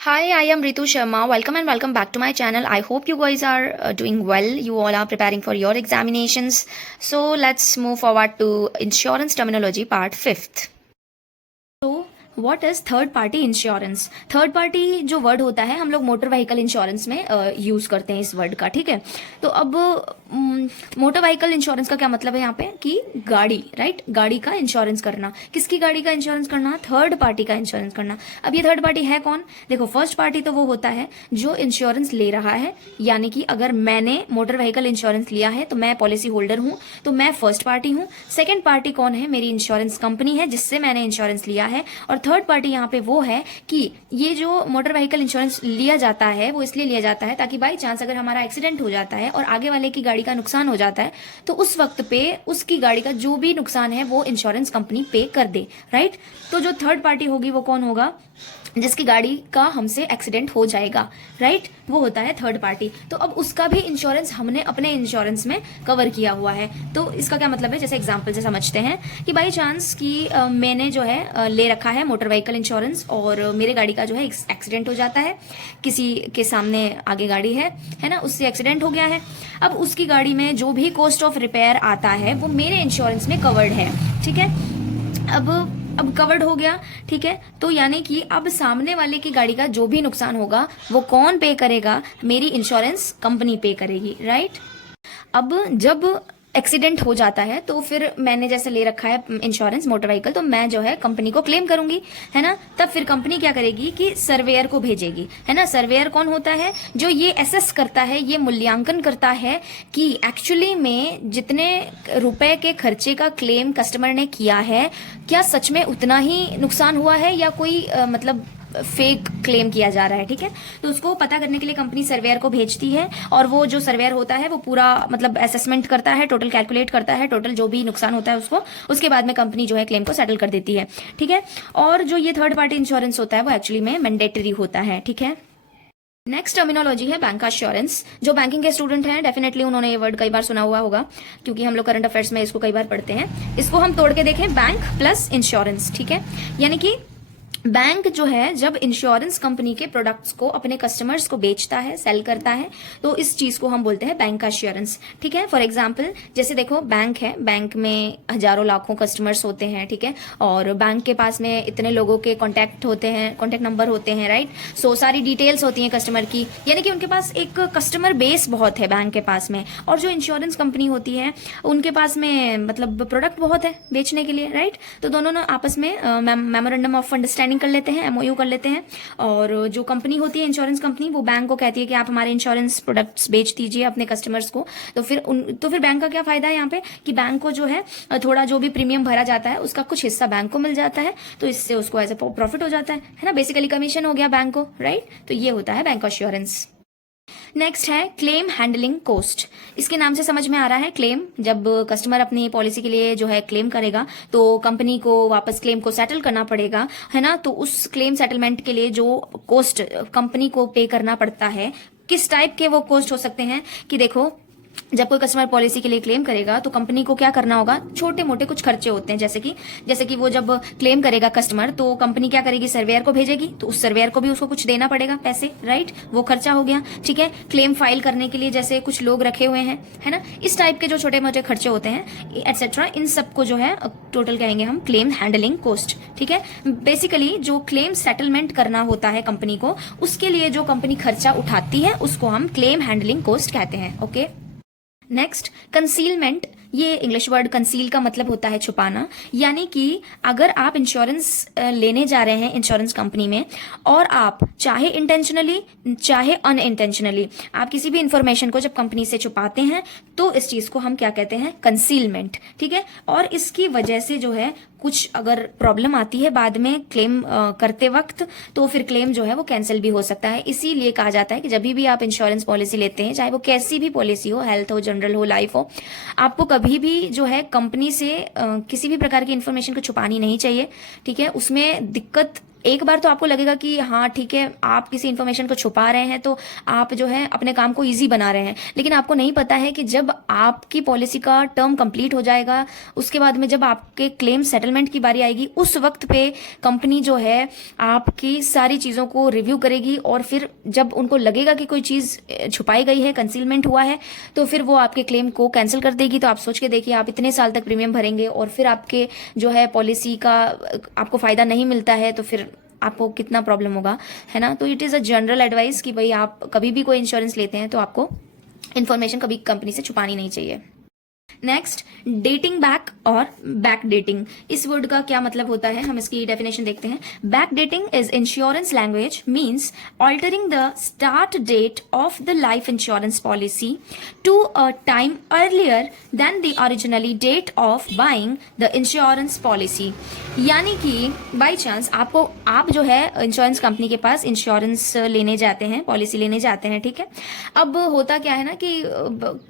Hi, I am Ritu Sharma. Welcome and welcome back to my channel. I hope you guys are doing well. You all are preparing for your examinations. So let's move forward to insurance terminology part 5th. So what is third party insurance. Third party जो word होता है हम लोग motor vehicle insurance में use करते हैं इस word का, ठीक है। तो अब मोटर व्हीकल इंश्योरेंस का क्या मतलब है यहाँ पे कि गाड़ी, राइट, गाड़ी का इंश्योरेंस करना। किसकी गाड़ी का इंश्योरेंस करना? थर्ड पार्टी का इंश्योरेंस करना। अब ये थर्ड पार्टी है कौन? देखो, फर्स्ट पार्टी तो वो होता है जो इंश्योरेंस ले रहा है, यानी कि अगर मैंने मोटर व्हीकल इंश्योरेंस लिया है तो मैं पॉलिसी होल्डर हूं, तो मैं फर्स्ट पार्टी हूं। सेकेंड पार्टी कौन है? मेरी इंश्योरेंस कंपनी है जिससे मैंने इंश्योरेंस लिया है। और थर्ड पार्टी यहाँ पे वो है कि ये जो मोटर व्हीकल इंश्योरेंस लिया जाता है वो इसलिए लिया जाता है ताकि बाई चांस अगर हमारा एक्सीडेंट हो जाता है और आगे वाले की गाड़ी का नुकसान हो जाता है तो उस वक्त पे उसकी गाड़ी का जो भी नुकसान है वो इंश्योरेंस कंपनी पे कर दे, राइट। तो जो थर्ड पार्टी होगी वो कौन होगा? जिसकी गाड़ी का हमसे एक्सीडेंट हो जाएगा, राइट, वो होता है थर्ड पार्टी। तो अब उसका भी इंश्योरेंस हमने अपने इंश्योरेंस में कवर किया हुआ है। तो इसका क्या मतलब है? जैसे एग्जांपल से समझते हैं कि बाई चांस कि मैंने जो है ले रखा है मोटर व्हीकल इंश्योरेंस और मेरे गाड़ी का जो है एक्सीडेंट हो जाता है, किसी के सामने आगे गाड़ी है ना, उससे एक्सीडेंट हो गया है। अब उसकी गाड़ी में जो भी कॉस्ट ऑफ रिपेयर आता है वो मेरे इंश्योरेंस में कवर्ड है, ठीक है। अब कवर्ड हो गया, ठीक है। तो यानी कि अब सामने वाले की गाड़ी का जो भी नुकसान होगा वो कौन पे करेगा? मेरी इंश्योरेंस कंपनी पे करेगी, राइट। अब जब एक्सीडेंट हो जाता है तो फिर मैंने जैसे ले रखा है इंश्योरेंस मोटर व्हीकल, तो मैं जो है कंपनी को क्लेम करूंगी, है ना। तब फिर कंपनी क्या करेगी कि सर्वेयर को भेजेगी, है ना। सर्वेयर कौन होता है? जो ये एसेस करता है, ये मूल्यांकन करता है कि एक्चुअली में जितने रुपए के खर्चे का क्लेम कस्टमर ने किया है क्या सच में उतना ही नुकसान हुआ है या कोई मतलब फेक क्लेम किया जा रहा है, ठीक है। तो उसको पता करने के लिए कंपनी सर्वेयर को भेजती है और वो जो सर्वेयर होता है वो पूरा मतलब असेसमेंट करता है, टोटल कैलकुलेट करता है, टोटल जो भी नुकसान होता है उसको, उसके बाद में कंपनी जो है क्लेम को सेटल कर देती है, ठीक है। और जो ये थर्ड पार्टी इंश्योरेंस होता है वो एक्चुअली में मैंडेटरी होता है, ठीक है। नेक्स्ट टर्मिनोलॉजी है बैंक एश्योरेंस। जो बैंकिंग के स्टूडेंट हैं डेफिनेटली उन्होंने ये वर्ड कई बार सुना हुआ होगा क्योंकि हम लोग करंट अफेयर्स में इसको कई बार पढ़ते हैं। इसको हम तोड़ के देखें, बैंक प्लस इंश्योरेंस, ठीक है। यानी कि बैंक जो है जब इंश्योरेंस कंपनी के प्रोडक्ट्स को अपने कस्टमर्स को बेचता है, सेल करता है, तो इस चीज को हम बोलते हैं बैंक एश्योरेंस, ठीक है। फॉर एग्जांपल जैसे देखो, बैंक है, बैंक में हजारों लाखों कस्टमर्स होते हैं, ठीक है। और बैंक के पास में इतने लोगों के कॉन्टैक्ट होते हैं, कॉन्टैक्ट नंबर होते हैं, राइट। सो सारी डिटेल्स होती हैं कस्टमर की, यानी कि उनके पास एक कस्टमर बेस बहुत है बैंक के पास में। और जो इंश्योरेंस कंपनी होती है उनके पास में मतलब प्रोडक्ट बहुत है बेचने के लिए, राइट। तो दोनों ना आपस में मेमोरेंडम ऑफ अंडरस्टैंडिंग कर लेते हैं, एमओयू कर लेते हैं। और जो कंपनी होती है इंश्योरेंस कंपनी, वो बैंक को कहती है कि आप हमारे इंश्योरेंस प्रोडक्ट्स बेच दीजिए अपने कस्टमर्स को। तो फिर बैंक का क्या फायदा है यहाँ पे कि बैंक को जो है थोड़ा जो भी प्रीमियम भरा जाता है उसका कुछ हिस्सा बैंक को मिल जाता है, तो इससे उसको एज ए प्रॉफिट हो जाता है ना, बेसिकली कमीशन हो गया बैंक को, राइट। तो ये होता है बैंक एश्योरेंस। नेक्स्ट है क्लेम हैंडलिंग कॉस्ट। इसके नाम से समझ में आ रहा है क्लेम, जब कस्टमर अपनी पॉलिसी के लिए जो है क्लेम करेगा तो कंपनी को वापस क्लेम को सेटल करना पड़ेगा, है ना। तो उस क्लेम सेटलमेंट के लिए जो कॉस्ट कंपनी को पे करना पड़ता है, किस टाइप के वो कॉस्ट हो सकते हैं कि देखो, जब कोई कस्टमर पॉलिसी के लिए क्लेम करेगा तो कंपनी को क्या करना होगा, छोटे मोटे कुछ खर्चे होते हैं, जैसे कि वो जब क्लेम करेगा कस्टमर तो कंपनी क्या करेगी, सर्वेयर को भेजेगी, तो उस सर्वेयर को भी उसको कुछ देना पड़ेगा पैसे, राइट, वो खर्चा हो गया, ठीक है। क्लेम फाइल करने के लिए जैसे कुछ लोग रखे हुए हैं, है ना, इस टाइप के जो छोटे मोटे खर्चे होते हैं एटसेट्रा, इन सबको जो है टोटल कहेंगे हम क्लेम हैंडलिंग कॉस्ट, ठीक है। बेसिकली जो क्लेम सेटलमेंट करना होता है कंपनी को, उसके लिए जो कंपनी खर्चा उठाती है उसको हम क्लेम हैंडलिंग कॉस्ट कहते हैं, ओके। Next concealment. ये इंग्लिश वर्ड कंसील का मतलब होता है छुपाना, यानी कि अगर आप इंश्योरेंस लेने जा रहे हैं इंश्योरेंस कंपनी में और आप चाहे इंटेंशनली चाहे अनइंटेंशनली आप किसी भी इंफॉर्मेशन को जब कंपनी से छुपाते हैं तो इस चीज को हम क्या कहते हैं, कंसीलमेंट, ठीक है। और इसकी वजह से जो है कुछ अगर प्रॉब्लम आती है बाद में क्लेम करते वक्त तो फिर क्लेम जो है वो कैंसिल भी हो सकता है। इसीलिए कहा जाता है कि जब भी आप इंश्योरेंस पॉलिसी लेते हैं, चाहे वो कैसी भी पॉलिसी हो, हेल्थ हो, जनरल हो, लाइफ हो, आपको कभी भी जो है कंपनी से किसी भी प्रकार की इंफॉर्मेशन को छुपानी नहीं चाहिए, ठीक है। उसमें दिक्कत एक बार तो आपको लगेगा कि हाँ ठीक है, आप किसी इन्फॉर्मेशन को छुपा रहे हैं तो आप जो है अपने काम को इजी बना रहे हैं, लेकिन आपको नहीं पता है कि जब आपकी पॉलिसी का टर्म कंप्लीट हो जाएगा, उसके बाद में जब आपके क्लेम सेटलमेंट की बारी आएगी, उस वक्त पे कंपनी जो है आपकी सारी चीज़ों को रिव्यू करेगी, और फिर जब उनको लगेगा कि कोई चीज़ छुपाई गई है, कंसीलमेंट हुआ है, तो फिर वो आपके क्लेम को कैंसिल कर देगी। तो आप सोच के देखिए, आप इतने साल तक प्रीमियम भरेंगे और फिर आपके जो है पॉलिसी का आपको फ़ायदा नहीं मिलता है, तो फिर आपको कितना प्रॉब्लम होगा, है ना। तो it is a general advice कि भाई आप कभी भी कोई इंश्योरेंस लेते हैं तो आपको इन्फॉर्मेशन कभी कंपनी से छुपानी नहीं चाहिए। नेक्स्ट, डेटिंग बैक और बैक डेटिंग। इस वर्ड का क्या मतलब होता है, हम इसकी डेफिनेशन देखते हैं। Back dating is insurance language means altering the start date of the life insurance policy to a time earlier than the originally date of buying the insurance policy. यानी कि बाई चांस आप जो है insurance company के पास insurance लेने जाते हैं, policy लेने जाते हैं, ठीक है। अब होता क्या है ना कि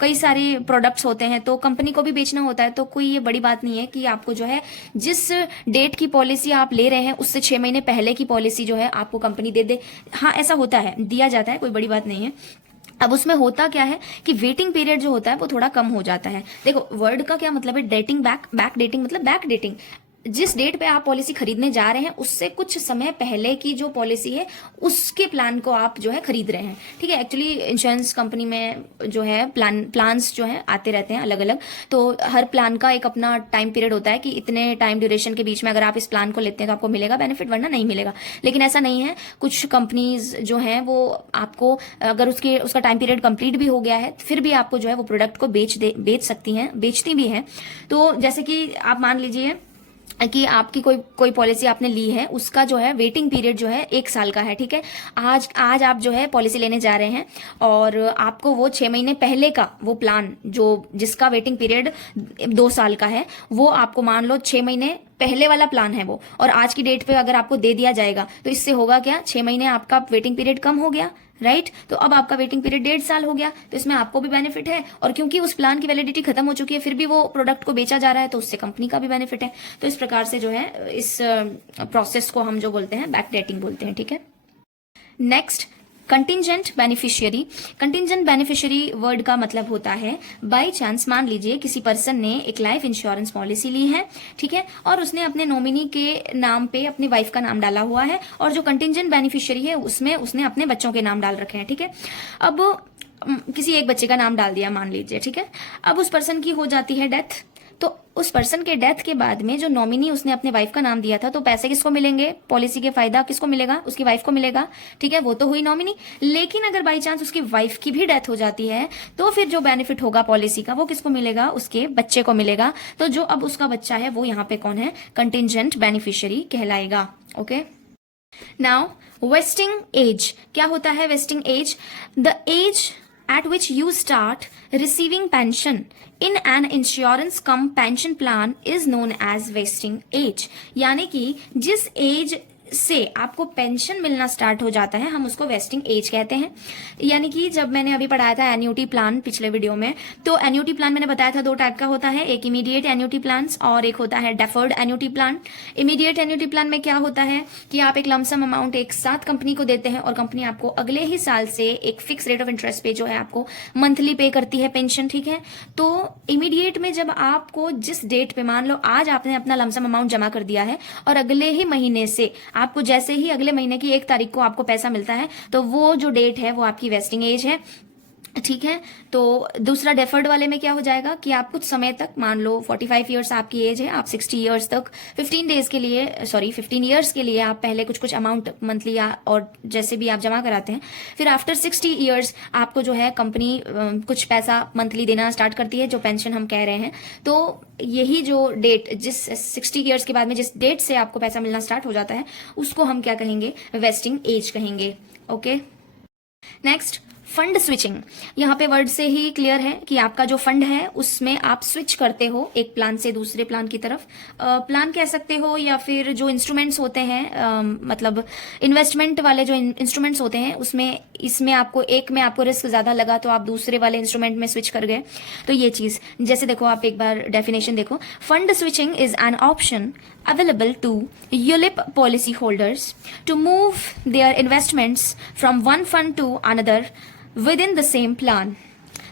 कई सारे प्रोडक्ट्स होते हैं तो कंपनी को भी बेचना होता है, तो कोई ये बड़ी बात नहीं है कि आपको जो है जिस डेट की पॉलिसी आप ले रहे हैं उससे 6 महीने पहले की पॉलिसी जो है आपको कंपनी दे दे। हाँ, ऐसा होता है, दिया जाता है, कोई बड़ी बात नहीं है। अब उसमें होता क्या है कि वेटिंग पीरियड जो होता है वो थोड़ा कम हो जाता है। देखो, वर्ड का क्या मतलब है, डेटिंग बैक, बैक डेटिंग मतलब बैक डेटिंग। जिस डेट पे आप पॉलिसी खरीदने जा रहे हैं उससे कुछ समय पहले की जो पॉलिसी है उसके प्लान को आप जो है खरीद रहे हैं, ठीक है। एक्चुअली इंश्योरेंस कंपनी में जो है प्लान्स जो है आते रहते हैं अलग अलग, तो हर प्लान का एक अपना टाइम पीरियड होता है कि इतने टाइम ड्यूरेशन के बीच में अगर आप इस प्लान को लेते हैं तो आपको मिलेगा बेनिफिट, वरना नहीं मिलेगा। लेकिन ऐसा नहीं है, कुछ कंपनीज जो हैं वो आपको अगर उसका टाइम पीरियड कंप्लीट भी हो गया है फिर भी आपको जो है वो प्रोडक्ट को बेच सकती हैं, बेचती भी हैं। तो जैसे कि आप मान लीजिए कि आपकी कोई पॉलिसी आपने ली है, उसका जो है वेटिंग पीरियड जो है 1 साल का है, ठीक है। आज आप जो है पॉलिसी लेने जा रहे हैं और आपको वो 6 महीने पहले का वो प्लान जो जिसका वेटिंग पीरियड 2 साल का है, वो आपको मान लो 6 महीने पहले वाला प्लान है वो, और आज की डेट पे अगर आपको दे दिया जाएगा तो इससे होगा क्या, 6 महीने आपका वेटिंग पीरियड कम हो गया, राइट। तो अब आपका वेटिंग पीरियड 1.5 साल हो गया, तो इसमें आपको भी बेनिफिट है, और क्योंकि उस प्लान की वैलिडिटी खत्म हो चुकी है फिर भी वो प्रोडक्ट को बेचा जा रहा है तो उससे कंपनी का भी बेनिफिट है। तो इस प्रकार से जो है इस प्रोसेस को हम जो बोलते हैं बैक डेटिंग बोलते हैं, ठीक है। Next, contingent beneficiary. Contingent beneficiary word का मतलब होता है, बाई चांस मान लीजिए किसी पर्सन ने एक लाइफ इंश्योरेंस पॉलिसी ली है, ठीक है, और उसने अपने नॉमिनी के नाम पे अपनी वाइफ का नाम डाला हुआ है, और जो कंटिजेंट बेनिफिशियरी है उसमें उसने अपने बच्चों के नाम डाल रखे हैं, ठीक है। अब किसी एक बच्चे का नाम डाल दिया मान लीजिए, ठीक है। अब उस पर्सन की हो जाती है डेथ, तो उस पर्सन के डेथ के बाद में जो नॉमिनी उसने अपने वाइफ का नाम दिया था, तो पैसे किसको मिलेंगे, पॉलिसी के फायदा किसको मिलेगा, उसकी वाइफ को मिलेगा, ठीक है, वो तो हुई नॉमिनी। लेकिन अगर बाई चांस उसकी वाइफ की भी डेथ हो जाती है तो फिर जो बेनिफिट होगा पॉलिसी का वो किसको मिलेगा, उसके बच्चे को मिलेगा। तो जो अब उसका बच्चा है वो यहाँ पे कौन है, कंटिजेंट बेनिफिशियरी कहलाएगा, ओके। Now, vesting age. क्या होता है vesting age? The age at which you start receiving pension in an insurance cum pension plan is known as vesting age। यानी कि जिस एज से आपको पेंशन मिलना स्टार्ट हो जाता है हम उसको वेस्टिंग एज कहते हैं। यानी कि जब मैंने अभी पढ़ाया था एन्यूटी प्लान पिछले वीडियो में, तो एन्यूटी प्लान मैंने बताया था 2 टाइप का होता है, एक इमीडिएट एन्यूटी प्लान और एक होता है deferred annuity plan. Immediate annuity plan में क्या होता है कि आप एक लमसम अमाउंट एक साथ कंपनी को देते हैं और कंपनी आपको अगले ही साल से एक फिक्स रेट ऑफ इंटरेस्ट पे जो है आपको मंथली पे करती है पेंशन, ठीक है। तो इमीडिएट में जब आपको जिस डेट पे, मान लो आज आपने अपना लमसम अमाउंट जमा कर दिया है और अगले ही महीने से आपको जैसे ही अगले महीने की 1 तारीख को आपको पैसा मिलता है तो वो जो डेट है वो आपकी वेस्टिंग एज है, ठीक है। तो दूसरा डेफर्ड वाले में क्या हो जाएगा कि आप कुछ समय तक, मान लो 45 ईयर्स आपकी एज है, आप 60 ईयर्स तक 15 ईयर्स के लिए आप पहले कुछ अमाउंट मंथली और जैसे भी आप जमा कराते हैं, फिर आफ्टर 60 ईयर्स आपको जो है कंपनी कुछ पैसा मंथली देना स्टार्ट करती है, जो पेंशन हम कह रहे हैं। तो यही जो डेट, जिस 60 ईयर्स के बाद में जिस डेट से आपको पैसा मिलना स्टार्ट हो जाता है उसको हम क्या कहेंगे, वेस्टिंग एज कहेंगे, ओके। Next, fund switching. यहाँ पे वर्ड से ही क्लियर है कि आपका जो फंड है उसमें आप स्विच करते हो एक प्लान से दूसरे प्लान की तरफ। प्लान कह सकते हो या फिर जो इंस्ट्रूमेंट्स होते हैं, मतलब इन्वेस्टमेंट वाले जो इंस्ट्रूमेंट्स होते हैं उसमें, इसमें आपको एक में आपको रिस्क ज्यादा लगा तो आप दूसरे वाले इंस्ट्रूमेंट में स्विच कर गए। तो ये चीज, जैसे देखो आप एक बार डेफिनेशन देखो, fund switching is an option available to ULIP policy holders to move their investments from one fund to another within the same plan.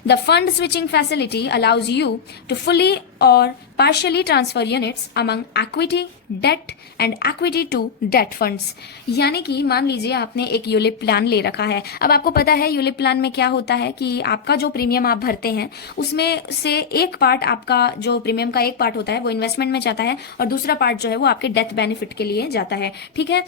The fund switching facility allows you to fully or partially transfer units among equity, debt and equity to debt funds. यानी कि मान लीजिए आपने एक ULIP plan ले रखा है। अब आपको पता है यूलिप प्लान में क्या होता है कि आपका जो प्रीमियम आप भरते हैं उसमें से एक पार्ट, आपका जो प्रीमियम का एक पार्ट होता है वो इन्वेस्टमेंट में जाता है और दूसरा पार्ट जो है वो आपके डेथ बेनिफिट के लिए जाता है। ठीक है।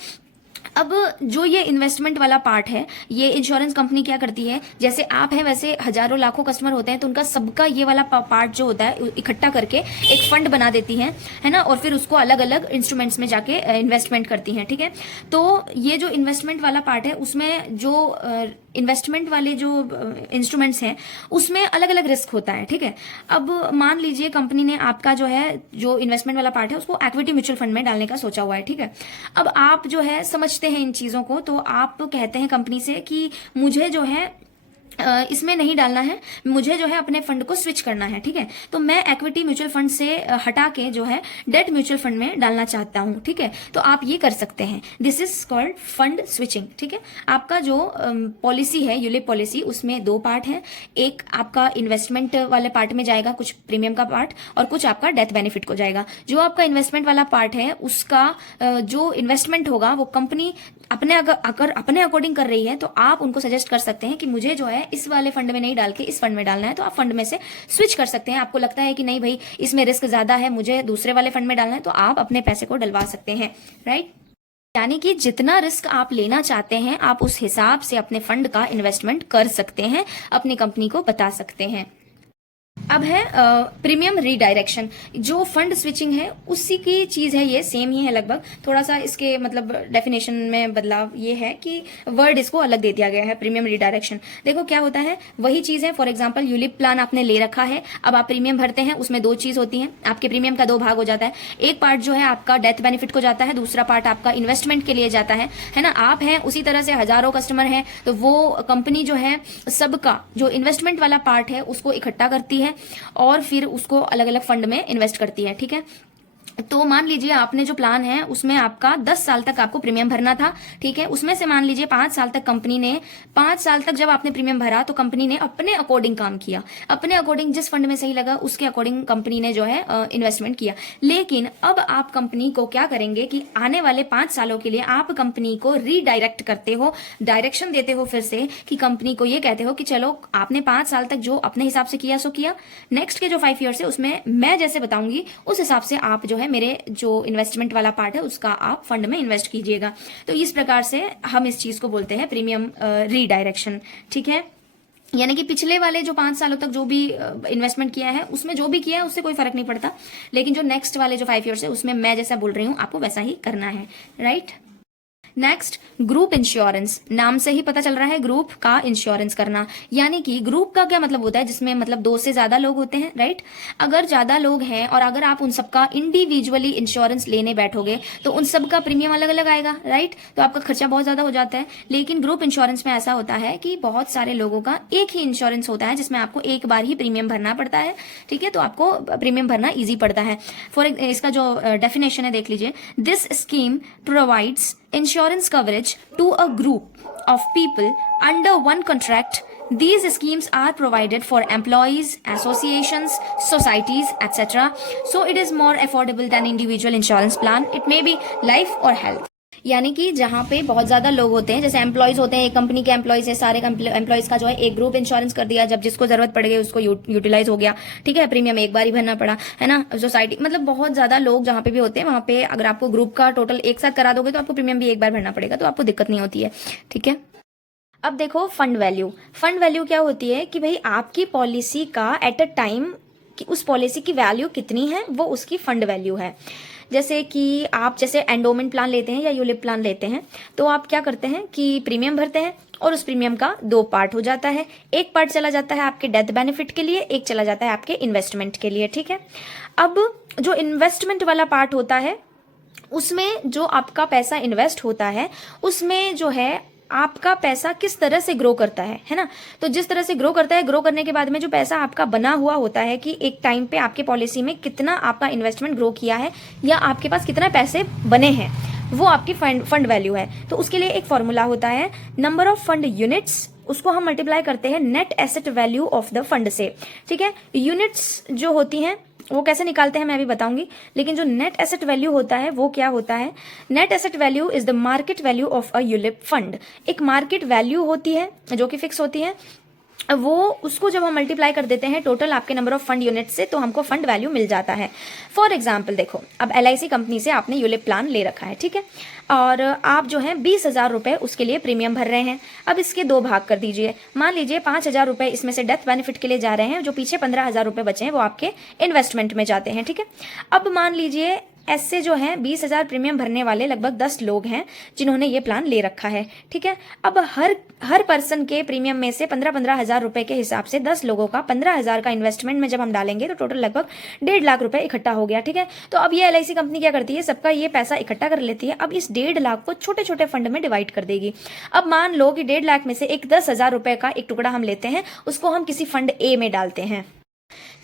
अब जो ये इन्वेस्टमेंट वाला पार्ट है, ये इंश्योरेंस कंपनी क्या करती है, जैसे आप हैं वैसे हजारों लाखों कस्टमर होते हैं, तो उनका सबका ये वाला पार्ट जो होता है इकट्ठा करके एक फंड बना देती है ना, और फिर उसको अलग अलग इंस्ट्रूमेंट्स में जाके इन्वेस्टमेंट करती हैं। ठीक है। तो ये जो इन्वेस्टमेंट वाला पार्ट है उसमें जो इन्वेस्टमेंट वाले जो इंस्ट्रूमेंट्स हैं उसमें अलग अलग रिस्क होता है। ठीक है। अब मान लीजिए कंपनी ने आपका जो है जो इन्वेस्टमेंट वाला पार्ट है उसको इक्विटी म्यूचुअल फंड में डालने का सोचा हुआ है। ठीक है। अब आप जो है समझते हैं इन चीजों को, तो आप कहते हैं कंपनी से कि मुझे जो है इसमें नहीं डालना है, मुझे जो है अपने फंड को स्विच करना है। ठीक है। तो मैं इक्विटी म्यूचुअल फंड से हटा के जो है डेट म्यूचुअल फंड में डालना चाहता हूं। ठीक है। तो आप ये कर सकते हैं, this is called fund switching. ठीक है। आपका जो पॉलिसी है यूलिप पॉलिसी, उसमें दो पार्ट है, एक आपका इन्वेस्टमेंट वाले पार्ट में जाएगा कुछ प्रीमियम का पार्ट और कुछ आपका डेथ बेनिफिट को जाएगा। जो आपका इन्वेस्टमेंट वाला पार्ट है उसका जो इन्वेस्टमेंट होगा वो कंपनी अगर अपने अकॉर्डिंग कर रही है तो आप उनको सजेस्ट कर सकते हैं कि मुझे जो है इस वाले फंड में नहीं डाल के इस फंड में डालना है, तो आप फंड में से स्विच कर सकते हैं। आपको लगता है कि नहीं भाई इसमें रिस्क ज्यादा है, मुझे दूसरे वाले फंड में डालना है, तो आप अपने पैसे को डलवा सकते हैं। राइट। यानी कि जितना रिस्क आप लेना चाहते हैं आप उस हिसाब से अपने फंड का इन्वेस्टमेंट कर सकते हैं, अपनी कंपनी को बता सकते हैं। अब है प्रीमियम रीडायरेक्शन। जो फंड स्विचिंग है उसी की चीज है, ये सेम ही है लगभग, थोड़ा सा इसके मतलब डेफिनेशन में बदलाव ये है कि वर्ड इसको अलग दे दिया गया है। प्रीमियम रीडायरेक्शन देखो क्या होता है, वही चीज है। फॉर एग्जांपल यूलिप प्लान आपने ले रखा है, अब आप प्रीमियम भरते हैं, उसमें दो चीज होती है, आपके प्रीमियम का दो भाग हो जाता है। एक पार्ट जो है आपका डेथ बेनिफिट को जाता है, दूसरा पार्ट आपका इन्वेस्टमेंट के लिए जाता है ना। आप हैं उसी तरह से हजारों कस्टमर हैं, तो वो कंपनी जो है सबका जो इन्वेस्टमेंट वाला पार्ट है उसको इकट्ठा करती है और फिर उसको अलग अलग फंड में इन्वेस्ट करती है। ठीक है। तो मान लीजिए आपने जो प्लान है उसमें आपका 10 साल तक आपको प्रीमियम भरना था। ठीक है। उसमें से मान लीजिए 5 साल तक कंपनी ने 5 साल तक जब आपने प्रीमियम भरा तो कंपनी ने अपने अकॉर्डिंग काम किया, अपने अकॉर्डिंग जिस फंड में सही लगा उसके अकॉर्डिंग कंपनी ने जो है इन्वेस्टमेंट किया। लेकिन अब आप कंपनी को क्या करेंगे कि आने वाले 5 सालों के लिए आप कंपनी को रीडायरेक्ट करते हो, डायरेक्शन देते हो फिर से, कि कंपनी को ये कहते हो कि चलो आपने 5 साल तक जो अपने हिसाब से किया सो किया, नेक्स्ट के जो 5 ईयर है उसमें मैं जैसे बताऊंगी उस हिसाब से आप जो है मेरे जो इन्वेस्टमेंट वाला पार्ट है उसका आप फंड में इन्वेस्ट कीजिएगा। तो इस प्रकार से हम इस चीज को बोलते हैं प्रीमियम रीडायरेक्शन। ठीक है। यानी कि पिछले वाले जो 5 सालों तक जो भी इन्वेस्टमेंट किया है उसमें जो भी किया है उससे कोई फर्क नहीं पड़ता, लेकिन जो नेक्स्ट वाले जो 5 ईयर्स है उसमें मैं जैसा बोल रही हूं आपको वैसा ही करना है। राइट। Next, group insurance. नाम से ही पता चल रहा है ग्रुप का इंश्योरेंस करना। यानी कि ग्रुप का क्या मतलब होता है, जिसमें मतलब 2 से ज्यादा लोग होते हैं। राइट। अगर ज्यादा लोग हैं और अगर आप उन सबका इंडिविजुअली इंश्योरेंस लेने बैठोगे तो उन सबका प्रीमियम अलग अलग आएगा। राइट। तो आपका खर्चा बहुत ज्यादा हो जाता है। लेकिन ग्रुप इंश्योरेंस में ऐसा होता है कि बहुत सारे लोगों का एक ही इंश्योरेंस होता है जिसमें आपको एक बार ही प्रीमियम भरना पड़ता है। ठीक है। तो आपको प्रीमियम भरना ईजी पड़ता है। इसका जो डेफिनेशन है देख लीजिए, this scheme provides insurance coverage to a group of people under one contract. These schemes are provided for employees, associations, societies, etc. So it is more affordable than individual insurance plan. It may be life or health. यानी कि जहाँ पे बहुत ज्यादा लोग होते हैं, जैसे एम्प्लॉयज होते हैं, एक कंपनी के एम्प्लॉयज है, सारे एम्प्लॉयज का जो है एक ग्रुप इंश्योरेंस कर दिया, जब जिसको जरूरत पड़ गई उसको यूटिलाइज हो गया। ठीक है। प्रीमियम एक बार ही भरना पड़ा, है ना। सोसाइटी मतलब बहुत ज्यादा लोग जहाँ पे भी होते हैं वहां पे अगर आपको ग्रुप का टोटल एक साथ करा दोगे तो आपको प्रीमियम भी एक बार भरना पड़ेगा, तो आपको दिक्कत नहीं होती है। ठीक है। अब देखो फंड वैल्यू। फंड वैल्यू क्या होती है कि भाई आपकी पॉलिसी का एट अ टाइम कि उस पॉलिसी की वैल्यू कितनी है वो उसकी फंड वैल्यू है। जैसे कि आप जैसे एंडोमेंट प्लान लेते हैं या यूलिप प्लान लेते हैं तो आप क्या करते हैं कि प्रीमियम भरते हैं और उस प्रीमियम का 2 पार्ट हो जाता है। एक पार्ट चला जाता है आपके डेथ बेनिफिट के लिए, एक चला जाता है आपके इन्वेस्टमेंट के लिए। ठीक है। अब जो इन्वेस्टमेंट वाला पार्ट होता है उसमें जो आपका पैसा इन्वेस्ट होता है उसमें जो है आपका पैसा किस तरह से ग्रो करता है ना। तो जिस तरह से ग्रो करता है, ग्रो करने के बाद में जो पैसा आपका बना हुआ होता है कि एक टाइम पे आपके पॉलिसी में कितना आपका इन्वेस्टमेंट ग्रो किया है या आपके पास कितना पैसे बने हैं, वो आपकी फंड वैल्यू है। तो उसके लिए एक फॉर्मूला होता है, नंबर ऑफ फंड यूनिट्स, उसको हम मल्टीप्लाई करते हैं net asset value of the fund से। ठीक है, यूनिट्स जो होती हैं वो कैसे निकालते हैं मैं अभी बताऊंगी, लेकिन जो नेट एसेट वैल्यू होता है वो क्या होता है, net asset value is the market value of a ULIP fund. एक मार्केट वैल्यू होती है जो कि फिक्स होती है, वो उसको जब हम मल्टीप्लाई कर देते हैं टोटल आपके नंबर ऑफ फंड यूनिट से, तो हमको फंड वैल्यू मिल जाता है। फॉर एग्जाम्पल देखो, अब LIC कंपनी से आपने यूलिप प्लान ले रखा है, ठीक है, और आप जो है 20,000 रुपए उसके लिए प्रीमियम भर रहे हैं। अब इसके 2 भाग कर दीजिए, मान लीजिए 5,000 रुपए इसमें से डेथ बेनिफिट के लिए जा रहे हैं, जो पीछे 15,000 रुपए बचे हैं वो आपके इन्वेस्टमेंट में जाते हैं। ठीक है, अब मान लीजिए ऐसे जो है 20,000 प्रीमियम भरने वाले लगभग 10 लोग हैं जिन्होंने ये प्लान ले रखा है। ठीक है, अब हर पर्सन के प्रीमियम में से 15,000 रुपए के हिसाब से 10 लोगों का 15,000 का इन्वेस्टमेंट में जब हम डालेंगे तो टोटल लगभग 1.5 लाख रुपए इकट्ठा हो गया। ठीक है, तो अब ये LIC कंपनी क्या करती है, सबका ये पैसा इकट्ठा कर लेती है। अब इस 1.5 लाख को छोटे छोटे फंड में डिवाइड कर देगी। अब मान लो कि 1.5 लाख में से एक 10,000 रुपए का एक टुकड़ा हम लेते हैं, उसको हम किसी फंड A में डालते हैं।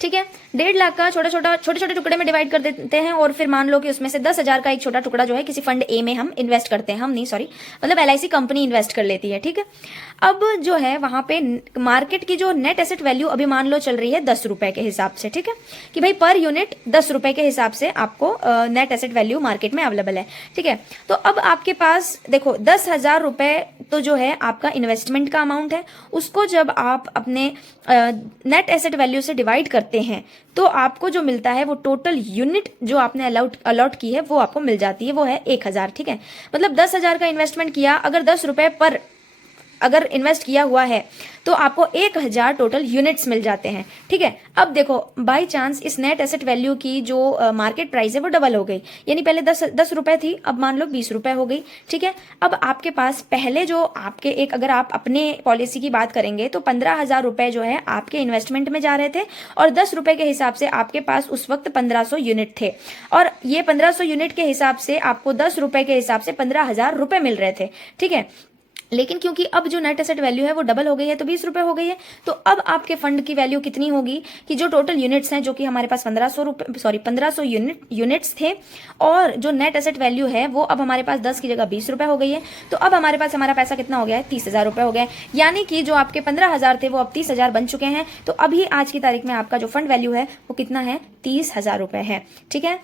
ठीक है, 1.5 लाख का छोटे छोटे टुकड़े में डिवाइड कर देते हैं, और फिर मान लो कि उसमें से 10,000 का एक छोटा टुकड़ा जो है किसी फंड A में हम इन्वेस्ट करते हैं, हम नहीं सॉरी मतलब LIC कंपनी इन्वेस्ट कर लेती है। ठीक है, अब जो है वहां पे मार्केट की जो नेट एसेट वैल्यू अभी मान लो चल रही है 10 रुपए के हिसाब से। ठीक है, कि भाई पर यूनिट 10 रुपए के हिसाब से आपको नेट एसेट वैल्यू मार्केट में अवेलेबल है। ठीक है, तो अब आपके पास देखो 10,000 रुपए तो जो है आपका इन्वेस्टमेंट का अमाउंट है, उसको जब आप अपने नेट एसेट वैल्यू से डिवाइड करते हैं तो आपको जो मिलता है वो टोटल यूनिट जो आपने अलॉट की है वो आपको मिल जाती है, वो है 1,000। ठीक है, मतलब 10,000 का इन्वेस्टमेंट किया, अगर 10 रुपए पर अगर इन्वेस्ट किया हुआ है तो आपको 1,000 टोटल यूनिट्स मिल जाते हैं। ठीक है, अब देखो बाय चांस इस नेट एसेट वैल्यू की जो मार्केट प्राइस है वो डबल हो गई, यानी पहले 10 रुपए थी, अब मान लो 20 रुपए हो गई। ठीक है, अब आपके पास पहले जो आपके एक अगर आप अपने पॉलिसी की बात करेंगे तो 15,000 रुपए जो है आपके इन्वेस्टमेंट में जा रहे थे, और 10 रुपए के हिसाब से आपके पास उस वक्त 1,500 यूनिट थे, और ये 1,500 यूनिट के हिसाब से आपको 10 रुपए के हिसाब से 15,000 रुपए मिल रहे थे। ठीक है, लेकिन क्योंकि अब जो नेट एसेट वैल्यू है वो डबल हो गई है तो 20 रुपए हो गई है, तो अब आपके फंड की वैल्यू कितनी होगी कि जो टोटल यूनिट्स हैं, जो कि हमारे पास 1,500 यूनिट्स थे, और जो नेट एसेट वैल्यू है वो अब हमारे पास 10 की जगह 20 रुपए हो गई है, तो अब हमारे पास हमारा पैसा कितना हो गया है, 30,000 रुपए हो गया है। यानी कि जो आपके 15,000 थे वो अब 30,000 बन चुके हैं। तो अभी आज की तारीख में आपका जो फंड वैल्यू है वो कितना है, 30,000 रुपए है। ठीक है,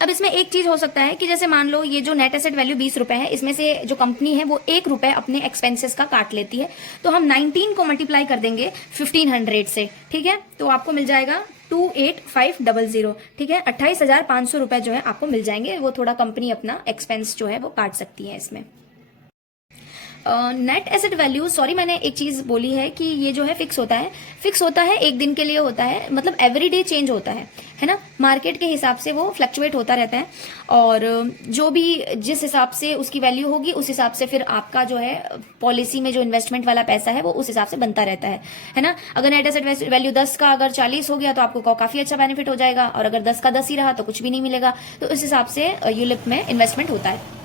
अब इसमें एक चीज हो सकता है कि जैसे मान लो ये जो नेट एसेट वैल्यू 20 रुपए है, इसमें से जो कंपनी है वो 1 रुपए अपने एक्सपेंसेस का काट लेती है, तो हम 19 को मल्टीप्लाई कर देंगे 1500 से। ठीक है, तो आपको मिल जाएगा 28,500। ठीक है, 28,500 रुपए जो है आपको मिल जाएंगे, वो थोड़ा कंपनी अपना एक्सपेंस जो है वो काट सकती है इसमें। नेट एसेट वैल्यू, सॉरी मैंने एक चीज बोली है कि ये जो है फिक्स होता है, एक दिन के लिए होता है, मतलब एवरीडे चेंज होता है ना, मार्केट के हिसाब से वो फ्लक्चुएट होता रहता है, और जो भी जिस हिसाब से उसकी वैल्यू होगी उस हिसाब से फिर आपका जो है पॉलिसी में जो इन्वेस्टमेंट वाला पैसा है वो उस हिसाब से बनता रहता है ना। अगर नेट एसेट वैल्यू 10 का अगर 40 हो गया तो आपको काफी अच्छा बेनिफिट हो जाएगा, और अगर 10 का 10 ही रहा तो कुछ भी नहीं मिलेगा, तो इस हिसाब से यूलिप में इन्वेस्टमेंट होता है।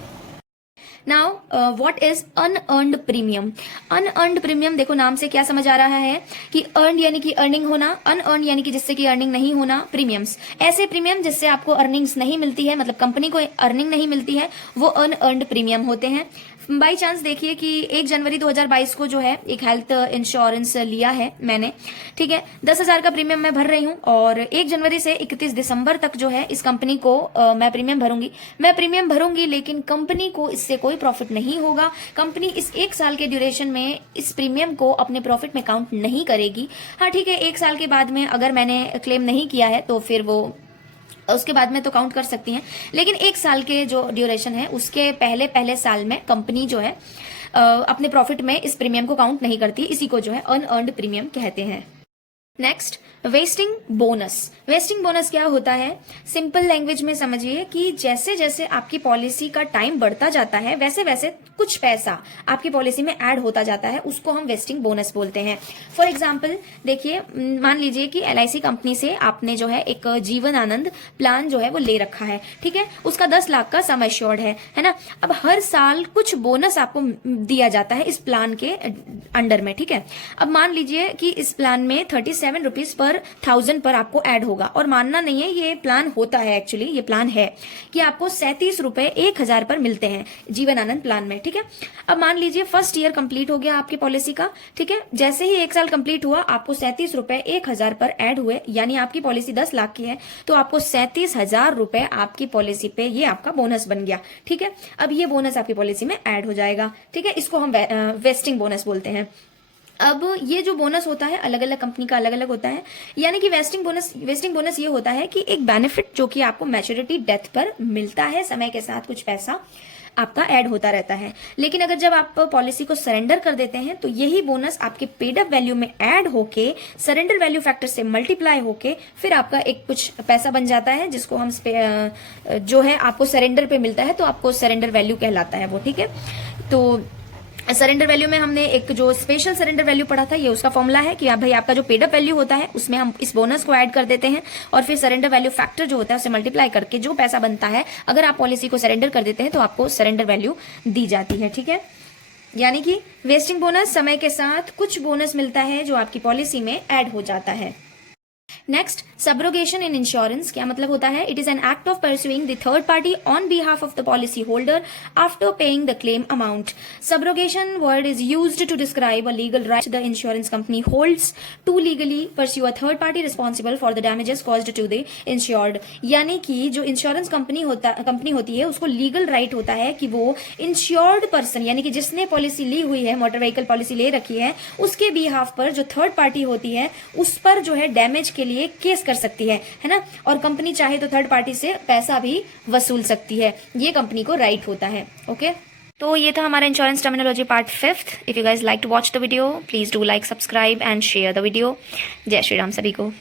Now what is unearned premium. Unearned premium देखो नाम से क्या समझ आ रहा है कि अर्न यानी कि अर्निंग होना, अनअर्न यानी कि जिससे कि अर्निंग नहीं होना। प्रीमियम्स ऐसे प्रीमियम जिससे आपको अर्निंग्स नहीं मिलती है, मतलब कंपनी को अर्निंग नहीं मिलती है, वो अनअर्न्ड प्रीमियम होते हैं। बाई चांस देखिए कि 1 जनवरी 2022 को जो है एक हेल्थ इंश्योरेंस लिया है मैंने, ठीक है, 10,000 का प्रीमियम मैं भर रही हूँ, और 1 जनवरी से 31 दिसंबर तक जो है इस कंपनी को मैं प्रीमियम भरूंगी, लेकिन कंपनी को इससे कोई प्रॉफिट नहीं होगा। कंपनी इस 1 साल के ड्यूरेशन में इस प्रीमियम को अपने प्रॉफिट में काउंट नहीं करेगी। हाँ ठीक है, 1 साल के बाद में अगर मैंने क्लेम नहीं किया है तो फिर वो उसके बाद में तो काउंट कर सकती हैं, लेकिन 1 साल के जो ड्यूरेशन है उसके पहले साल में कंपनी जो है अपने प्रॉफिट में इस प्रीमियम को काउंट नहीं करती, इसी को जो है अनअर्न्ड प्रीमियम कहते हैं। Next, wasting bonus. Wasting bonus क्या होता है? सिंपल लैंग्वेज में समझिए कि जैसे जैसे आपकी पॉलिसी का टाइम बढ़ता जाता है वैसे वैसे कुछ पैसा आपकी पॉलिसी में ऐड होता जाता है, उसको हम वेस्टिंग बोनस बोलते हैं। फॉर एग्जाम्पल देखिए, मान लीजिए कि LIC कंपनी से आपने जो है एक जीवन आनंद प्लान जो है वो ले रखा है, ठीक है, उसका 10 लाख का सम एश्योर्ड है ना। अब हर साल कुछ बोनस आपको दिया जाता है इस प्लान के अंडर में, ठीक है। अब मान लीजिए कि इस प्लान में 37 रुपीज पर 1000 पर आपको ऐड होगा, और मानना नहीं है, ये प्लान होता है, एक्चुअली ये प्लान है कि आपको 37 रुपए 1000 पर मिलते हैं जीवन आनंद प्लान में, ठीक है। अब मान लीजिए फर्स्ट ईयर कंप्लीट हो गया आपकी पॉलिसी का, ठीक है, जैसे ही 1 साल कंप्लीट हुआ आपको 37 रुपए 1000 पर ऐड हुए, यानी आपकी पॉलिसी 10 लाख की है तो आपको 37,000 रुपए आपकी पॉलिसी पे ये आपका बोनस बन गया, ठीक है। अब ये बोनस आपकी पॉलिसी में ऐड हो जाएगा, ठीक है, इसको हम वेस्टिंग बोनस बोलते हैं। अब ये जो बोनस होता है अलग अलग कंपनी का अलग अलग होता है, यानी कि वेस्टिंग बोनस ये होता है कि एक बेनिफिट जो कि आपको मैच्योरिटी डेथ पर मिलता है, समय के साथ कुछ पैसा आपका ऐड होता रहता है। लेकिन अगर जब आप पॉलिसी को सरेंडर कर देते हैं तो यही बोनस आपके पेड अप वैल्यू में ऐड होके सरेंडर वैल्यू फैक्टर से मल्टीप्लाई होके फिर आपका एक कुछ पैसा बन जाता है, जिसको हम जो है आपको सरेंडर पे मिलता है, तो आपको सरेंडर वैल्यू कहलाता है वो, ठीक है। तो सरेंडर वैल्यू में हमने एक जो स्पेशल सरेंडर वैल्यू पढ़ा था, ये उसका फॉर्मूला है कि भाई आपका जो पेड अप वैल्यू होता है उसमें हम इस बोनस को ऐड कर देते हैं और फिर सरेंडर वैल्यू फैक्टर जो होता है उसे मल्टीप्लाई करके जो पैसा बनता है, अगर आप पॉलिसी को सरेंडर कर देते हैं तो आपको सरेंडर वैल्यू दी जाती है, ठीक है। यानी कि वेस्टिंग बोनस, समय के साथ कुछ बोनस मिलता है जो आपकी पॉलिसी में ऐड हो जाता है। नेक्स्ट, सब्रोगेशन इन इंश्योरेंस क्या मतलब होता है? It is an act of pursuing the third party on behalf of the policy holder after paying the claim amount. Subrogation word is used to describe a legal right the insurance company holds to legally pursue a third party responsible for the damages caused to the insured. यानी कि जो insurance company होती है उसको legal right होता है कि वो इंश्योर्ड पर्सन, यानी कि जिसने पॉलिसी ली हुई है, मोटर व्हीकल पॉलिसी ले रखी है, उसके बिहाफ पर जो थर्ड पार्टी होती है उस पर जो है डैमेज के लिए केस कर सकती है ना। और कंपनी चाहे तो थर्ड पार्टी से पैसा भी वसूल सकती है, ये कंपनी को राइट होता है, ओके। तो ये था हमारा insurance terminology part 5th। If you guys like to watch the video please do like, subscribe and share the video. जय श्री राम सभी को।